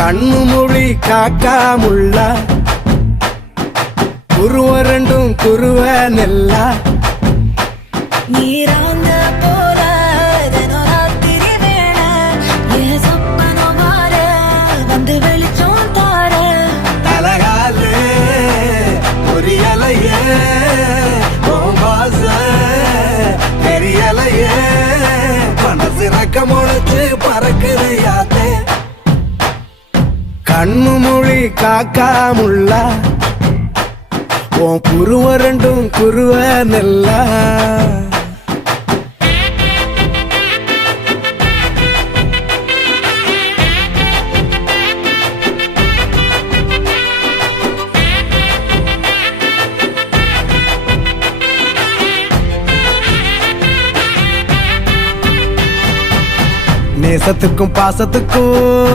கண்ணு மொழி காக்காமுள்ள குருவ ரெண்டும் குருவ நெல்லா நீராங்க போல தினராத்திரி வேளை என் சொப்பனம் மாற வந்து வெளிச்சம் தார தலகாலே பொரியலையே ஓம்பாச பெரியலையே மனசு ரக்க முளைச்சு பறக்குது யாத்தே கண்ணு மொழி காக்காமுள்ள உன் குருவ ரெண்டும் குருவ நெல்லா நேசத்துக்கும் பாசத்துக்கும்